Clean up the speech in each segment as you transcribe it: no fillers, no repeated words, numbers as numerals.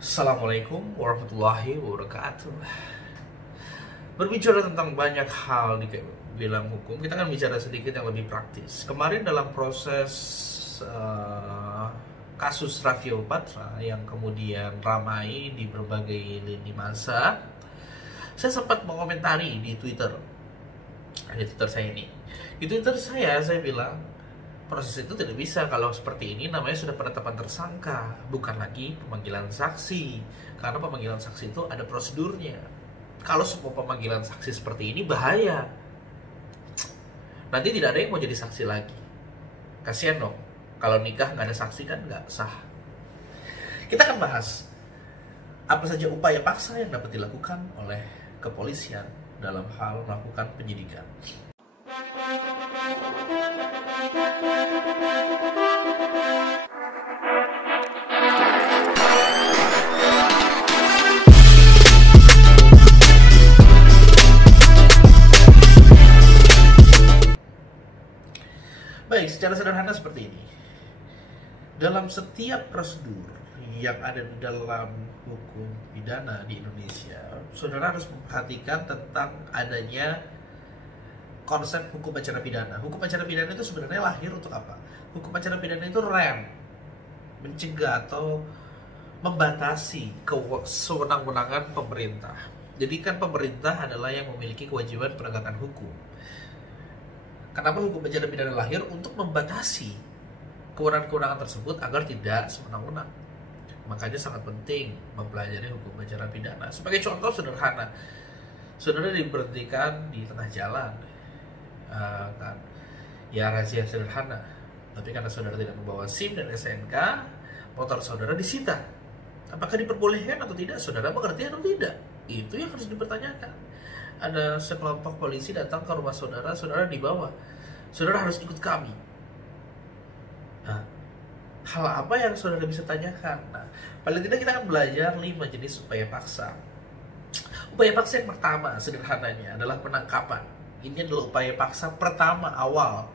Assalamualaikum warahmatullahi wabarakatuh. Berbicara tentang banyak hal di bilang hukum, kita akan bicara sedikit yang lebih praktis. Kemarin dalam proses kasus Raffi Patra yang kemudian ramai di berbagai lini masa, saya sempat mengomentari di Twitter saya ini. Di Twitter saya bilang proses itu tidak bisa kalau seperti ini, namanya sudah penetapan tersangka, bukan lagi pemanggilan saksi. Karena pemanggilan saksi itu ada prosedurnya. Kalau semua pemanggilan saksi seperti ini bahaya. Nanti tidak ada yang mau jadi saksi lagi. Kasian dong. Kalau nikah nggak ada saksi kan nggak sah. Kita akan bahas apa saja upaya paksa yang dapat dilakukan oleh kepolisian dalam hal melakukan penyidikan. Baik, secara sederhana seperti ini. Dalam setiap prosedur yang ada di dalam hukum pidana di Indonesia, saudara harus memperhatikan tentang adanya konsep hukum acara pidana. Hukum acara pidana itu sebenarnya lahir untuk apa? Hukum acara pidana itu mencegah atau membatasi kewenang-wenangan pemerintah. Jadi kan pemerintah adalah yang memiliki kewajiban penegakan hukum. Kenapa hukum acara pidana lahir? Untuk membatasi kewenangan-kewenangan tersebut agar tidak sewenang-wenang. Makanya sangat penting mempelajari hukum acara pidana. Sebagai contoh sederhana, saudara diberhentikan di tengah jalan, kan? Ya rahasia sederhana. Tapi karena saudara tidak membawa SIM dan SNK, motor saudara disita. Apakah diperbolehkan atau tidak? Saudara mengerti atau tidak? Itu yang harus dipertanyakan. Ada sekelompok polisi datang ke rumah saudara, saudara dibawa. Saudara harus ikut kami. Nah, hal apa yang saudara bisa tanyakan? Nah, paling tidak kita akan belajar 5 jenis upaya paksa. Upaya paksa yang pertama sederhananya adalah penangkapan. Ini adalah upaya paksa pertama awal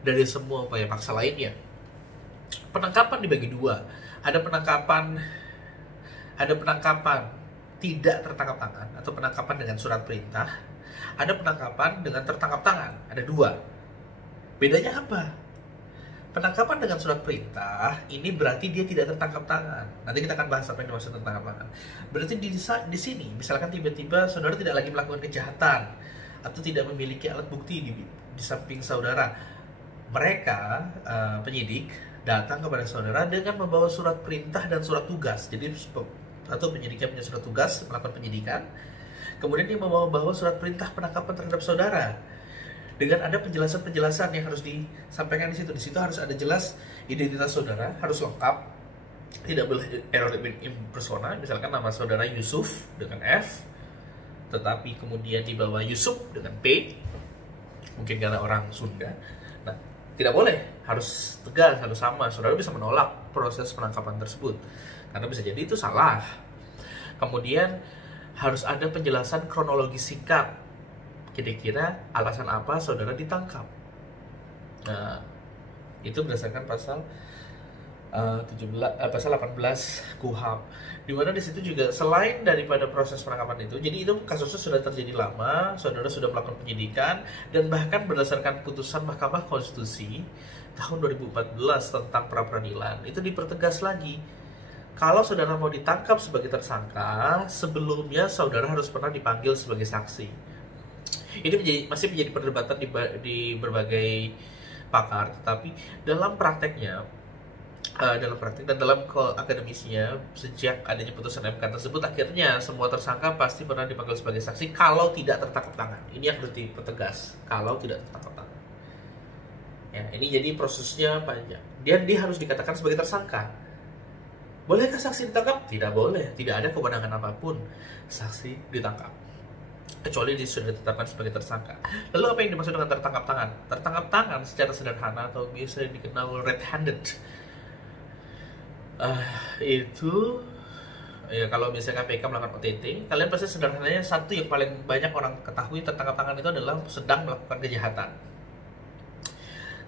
dari semua upaya paksa lainnya. Penangkapan dibagi dua. Ada penangkapan tidak tertangkap tangan atau penangkapan dengan surat perintah. Ada penangkapan dengan tertangkap tangan. Ada dua. Bedanya apa? Penangkapan dengan surat perintah ini berarti dia tidak tertangkap tangan. Nanti kita akan bahas apa yang dimaksud tertangkap tangan. Berarti di sini misalkan tiba-tiba saudara tidak lagi melakukan kejahatan atau tidak memiliki alat bukti di samping saudara. Mereka penyidik datang kepada saudara dengan membawa surat perintah dan surat tugas. Jadi atau penyidiknya punya surat tugas melakukan penyidikan, kemudian dia membawa surat perintah penangkapan terhadap saudara dengan ada penjelasan-penjelasan yang harus disampaikan di situ. Di situ harus ada jelas identitas saudara, harus lengkap, tidak boleh error in persona. Misalkan nama saudara Yusuf dengan F, tetapi kemudian dibawa Yusuf dengan P, mungkin karena orang Sunda. Nah, tidak boleh, harus tegas, harus sama. Saudara bisa menolak proses penangkapan tersebut karena bisa jadi itu salah. Kemudian harus ada penjelasan kronologi singkat, kira-kira alasan apa saudara ditangkap. Nah, itu berdasarkan pasal 18 KUHP, di mana di situ juga selain daripada proses penangkapan itu, jadi itu kasusnya sudah terjadi lama, saudara sudah melakukan penyidikan, dan bahkan berdasarkan putusan Mahkamah Konstitusi tahun 2014 tentang pra-peradilan, itu dipertegas lagi. Kalau saudara mau ditangkap sebagai tersangka, sebelumnya saudara harus pernah dipanggil sebagai saksi. Ini masih menjadi perdebatan di berbagai pakar, tetapi dalam prakteknya, dan dalam akademisnya, sejak adanya putusan MK tersebut, akhirnya semua tersangka pasti pernah dipanggil sebagai saksi kalau tidak tertangkap tangan. Ini yang harus dipertegas, kalau tidak tertangkap tangan. Ya, ini jadi prosesnya panjang. Dia harus dikatakan sebagai tersangka. Bolehkah saksi ditangkap? Tidak boleh. Tidak ada kewenangan apapun saksi ditangkap, kecuali dia sudah ditetapkan sebagai tersangka. Lalu apa yang dimaksud dengan tertangkap tangan? Tertangkap tangan secara sederhana atau biasa dikenal red-handed. Itu ya, kalau misalnya KPK melakukan OTT, kalian pasti sederhananya satu yang paling banyak orang ketahui, tertangkap tangan itu adalah sedang melakukan kejahatan.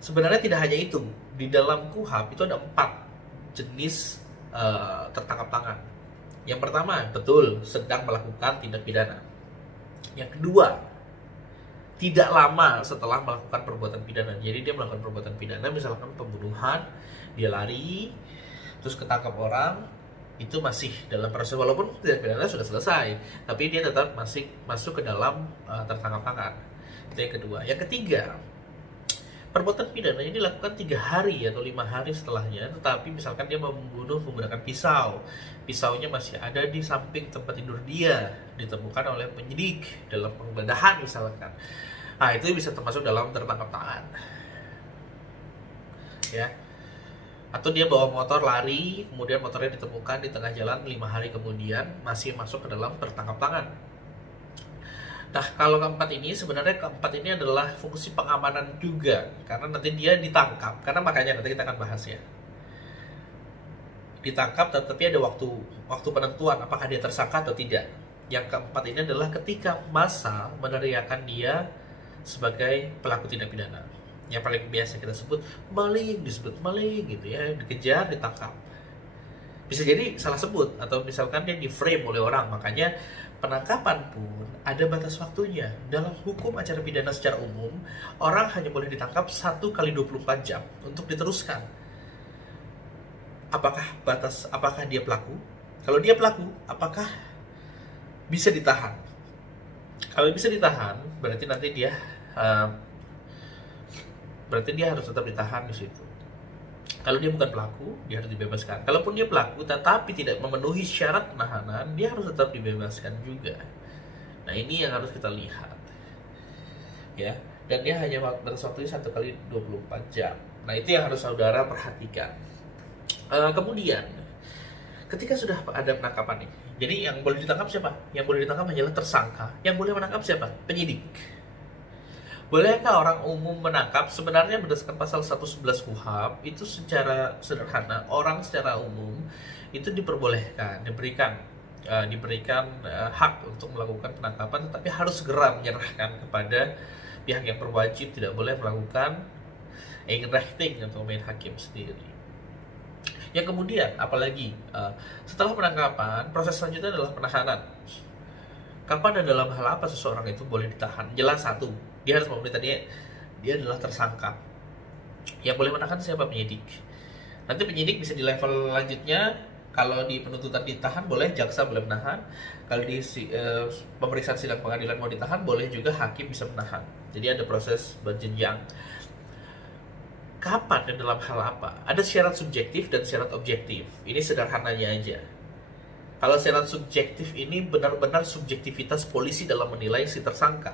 Sebenarnya tidak hanya itu. Di dalam KUHP itu ada 4 jenis tertangkap tangan. Yang pertama, betul sedang melakukan tindak pidana. Yang kedua, tidak lama setelah melakukan perbuatan pidana. Jadi dia melakukan perbuatan pidana, misalkan pembunuhan, dia lari, terus ketangkap orang, itu masih dalam proses, walaupun tindak pidana sudah selesai, tapi dia tetap masih masuk ke dalam tertangkap tangan. Itu yang kedua. Yang ketiga, perbuatan pidana ini dilakukan 3 hari atau 5 hari setelahnya, tetapi misalkan dia membunuh menggunakan pisau, pisaunya masih ada di samping tempat tidur dia, ditemukan oleh penyidik dalam penggeledahan misalkan. Nah, itu bisa termasuk dalam tertangkap tangan. Ya. Atau dia bawa motor lari, kemudian motornya ditemukan di tengah jalan 5 hari kemudian, masih masuk ke dalam tertangkap tangan. Nah, kalau keempat ini, sebenarnya keempat ini adalah fungsi pengamanan juga, karena nanti dia ditangkap, karena makanya nanti kita akan bahas ya. Ditangkap, tetapi ada waktu penentuan apakah dia tersangka atau tidak. Yang keempat ini adalah ketika massa meneriakan dia sebagai pelaku tindak pidana. Yang paling biasa kita sebut maling, disebut maling gitu ya, dikejar, ditangkap. Bisa jadi salah sebut, atau misalkan dia di frame oleh orang, makanya penangkapan pun ada batas waktunya. Dalam hukum acara pidana secara umum, orang hanya boleh ditangkap 1 kali 24 jam untuk diteruskan. Apakah dia pelaku? Kalau dia pelaku, apakah bisa ditahan? Kalau bisa ditahan, berarti nanti dia harus tetap ditahan di situ. Kalau dia bukan pelaku, dia harus dibebaskan. Kalaupun dia pelaku tetapi tidak memenuhi syarat penahanan, dia harus tetap dibebaskan juga. Nah, ini yang harus kita lihat. Ya, dan dia hanya batas waktunya 1 kali 24 jam. Nah, itu yang harus saudara perhatikan. Kemudian, ketika sudah ada penangkapan nih, jadi yang boleh ditangkap siapa? Yang boleh ditangkap hanyalah tersangka. Yang boleh menangkap siapa? Penyidik. Bolehkah orang umum menangkap? Sebenarnya berdasarkan pasal 111 KUHP, itu secara sederhana, orang secara umum itu diperbolehkan, diberikan hak untuk melakukan penangkapan, tetapi harus segera menyerahkan kepada pihak yang berwajib, tidak boleh melakukan engrafting atau main hakim sendiri. Yang kemudian, apalagi setelah penangkapan, proses selanjutnya adalah penahanan. Kapan dan dalam hal apa seseorang itu boleh ditahan? Jelas satu, dia harus memenuhi tadi, dia adalah tersangka. Yang boleh menahan siapa? Penyidik. Nanti penyidik bisa di level lanjutnya, kalau di penuntutan ditahan boleh, jaksa boleh menahan. Kalau di pemeriksaan sidang pengadilan mau ditahan, boleh juga hakim bisa menahan. Jadi ada proses berjenjang. Kapan dan dalam hal apa? Ada syarat subjektif dan syarat objektif. Ini sederhananya aja. Kalau syarat subjektif ini benar-benar subjektivitas polisi dalam menilai si tersangka.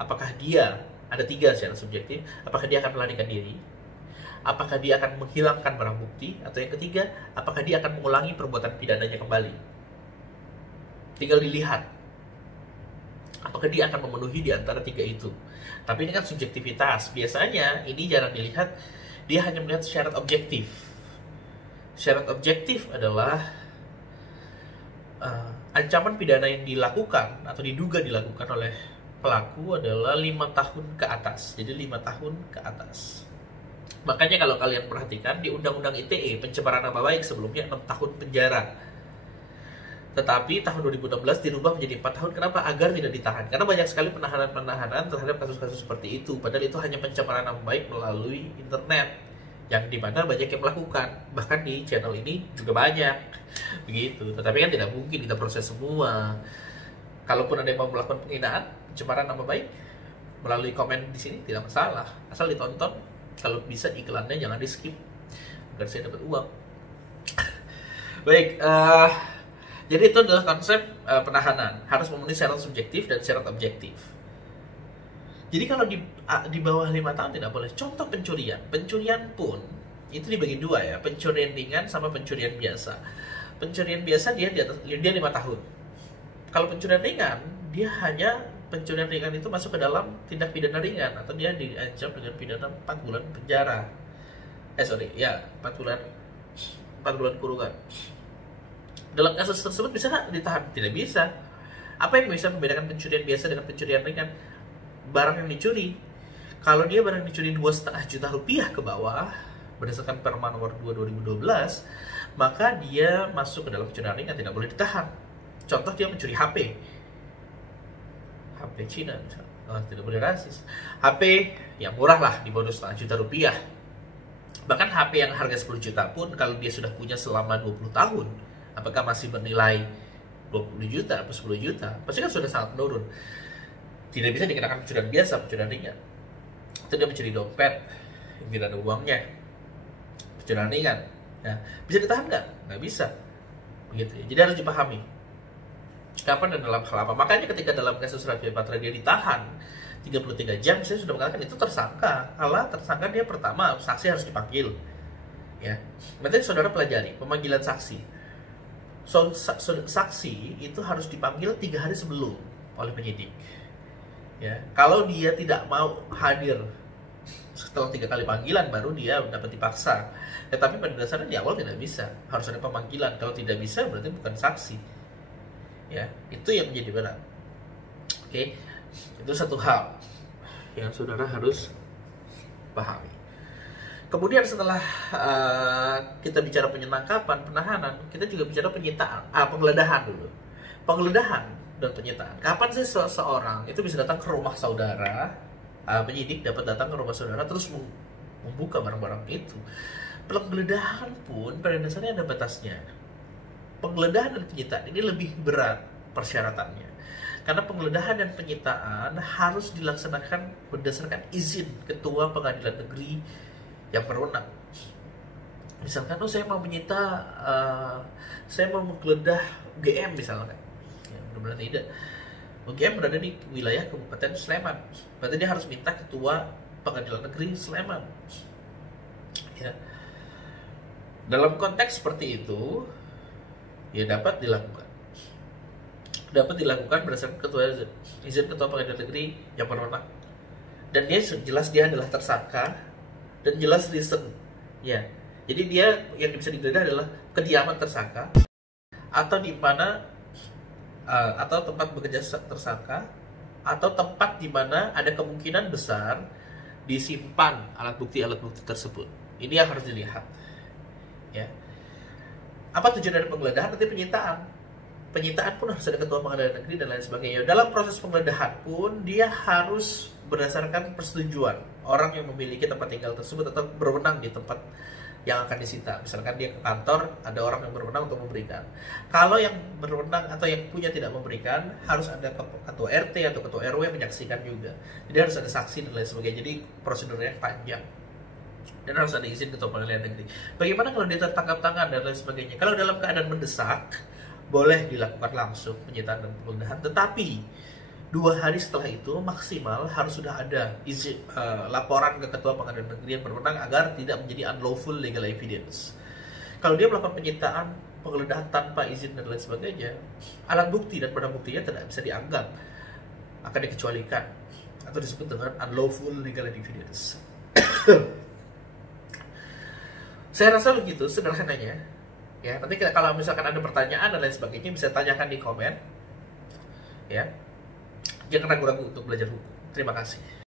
Apakah dia, ada 3 syarat subjektif, apakah dia akan melarikan diri? Apakah dia akan menghilangkan barang bukti? Atau yang ketiga, apakah dia akan mengulangi perbuatan pidananya kembali? Tinggal dilihat. Apakah dia akan memenuhi di antara 3 itu? Tapi ini kan subjektivitas. Biasanya ini jarang dilihat, dia hanya melihat syarat objektif. Syarat objektif adalah ancaman pidana yang dilakukan atau diduga dilakukan oleh pelaku adalah 5 tahun ke atas. Jadi 5 tahun ke atas. Makanya kalau kalian perhatikan di Undang-Undang ITE, pencemaran nama baik sebelumnya 6 tahun penjara. Tetapi tahun 2016 dirubah menjadi 4 tahun. Kenapa? Agar tidak ditahan. Karena banyak sekali penahanan-penahanan terhadap kasus-kasus seperti itu. Padahal itu hanya pencemaran nama baik melalui internet, yang dimana banyak yang melakukan. Bahkan di channel ini juga banyak. Begitu. Tetapi kan tidak mungkin kita proses semua. Kalaupun ada yang mau melakukan penghinaan, pencemaran nama baik, melalui komen di sini tidak masalah. Asal ditonton. Kalau bisa iklannya jangan di skip, agar saya dapat uang. Baik, jadi itu adalah konsep penahanan. Harus memenuhi syarat subjektif dan syarat objektif. Jadi kalau di bawah 5 tahun tidak boleh. Contoh pencurian. Pencurian pun itu dibagi 2 ya. Pencurian ringan sama pencurian biasa. Pencurian biasa dia 5 tahun. Kalau pencurian ringan, pencurian ringan itu masuk ke dalam tindak pidana ringan, atau dia diancam dengan pidana 4 bulan penjara. 4 bulan kurungan. Dalam kasus tersebut bisa nggak ditahan? Tidak bisa. Apa yang bisa membedakan pencurian biasa dengan pencurian ringan? Barang yang dicuri. Kalau dia barang dicuri 2,5 juta rupiah ke bawah, berdasarkan Perma nomor 2 2012, maka dia masuk ke dalam pencurian ringan, tidak boleh ditahan. Contoh, dia mencuri HP Cina misalnya. Tidak boleh rasis. HP yang murah lah, di bawah 2,5 juta rupiah. Bahkan HP yang harga 10 juta pun kalau dia sudah punya selama 20 tahun, apakah masih bernilai 20 juta atau 10 juta, pasti kan sudah sangat menurun. Tidak bisa dikenakan pencurian biasa, pencurian ringan. Itu dia mencuri dompet yang tidak ada uangnya, pencurian ringan. Ya, bisa ditahan nggak bisa begitu ya. Jadi harus dipahami kapan dan dalam hal apa. Makanya ketika dalam kasus Raffi Patra dia ditahan 33 jam, saya sudah mengatakan itu tersangka. Kalau tersangka, dia pertama saksi harus dipanggil. Ya, berarti saudara pelajari pemanggilan saksi. Saksi itu harus dipanggil 3 hari sebelum oleh penyidik. Ya, kalau dia tidak mau hadir setelah 3 kali panggilan, baru dia dapat dipaksa. Tetapi pada dasarnya di awal tidak bisa, harus ada pemanggilan. Kalau tidak bisa, berarti bukan saksi. Ya, itu yang menjadi berat. Oke, itu satu hal yang saudara harus pahami. Kemudian setelah kita bicara penangkapan, penahanan, kita juga bicara penyitaan, penggeledahan dulu. Penggeledahan dan penyitaan. Kapan sih seseorang itu bisa datang ke rumah saudara, penyidik dapat datang ke rumah saudara terus membuka barang-barang itu. Penggeledahan pun pada dasarnya ada batasnya. Penggeledahan dan penyitaan ini lebih berat persyaratannya. Karena penggeledahan dan penyitaan harus dilaksanakan berdasarkan izin ketua pengadilan negeri yang berwenang. Misalkan, saya mau menyita, saya mau menggeledah UGM misalkan. Ya, benar-benar tidak. UGM berada di wilayah Kabupaten Sleman. Berarti dia harus minta ketua pengadilan negeri Sleman. Ya. Dalam konteks seperti itu, ya dapat dilakukan berdasarkan izin ketua pengadilan negeri yang berwenang, dan dia jelas dia adalah tersangka dan jelas reason ya. Jadi dia yang bisa digeledah adalah kediaman tersangka atau di mana atau tempat bekerja tersangka atau tempat di mana ada kemungkinan besar disimpan alat bukti tersebut. Ini yang harus dilihat ya. Apa tujuan dari penggeledahan? Nanti penyitaan pun harus ada ketua pengadilan negeri dan lain sebagainya. Dalam proses penggeledahan pun dia harus berdasarkan persetujuan orang yang memiliki tempat tinggal tersebut atau berwenang di tempat yang akan disita. Misalkan dia ke kantor, ada orang yang berwenang untuk memberikan. Kalau yang berwenang atau yang punya tidak memberikan, harus ada ketua RT atau ketua RW menyaksikan juga. Jadi harus ada saksi dan lain sebagainya. Jadi prosedurnya panjang. Dan harus ada izin ketua pengadilan negeri. Bagaimana kalau dia tertangkap tangan dan lain sebagainya? Kalau dalam keadaan mendesak, boleh dilakukan langsung penyitaan dan penggeledahan. Tetapi 2 hari setelah itu maksimal harus sudah ada izin laporan ke ketua pengadilan negeri yang berwenang agar tidak menjadi unlawful legal evidence. Kalau dia melakukan penyitaan, penggeledahan tanpa izin dan lain sebagainya, alat bukti dan barang buktinya tidak bisa dianggap, akan dikecualikan atau disebut dengan unlawful legal evidence. Saya rasa begitu sederhananya. Ya, nanti kalau misalkan ada pertanyaan dan lain sebagainya bisa tanyakan di komen. Ya. Jangan ragu-ragu untuk belajar hukum. Terima kasih.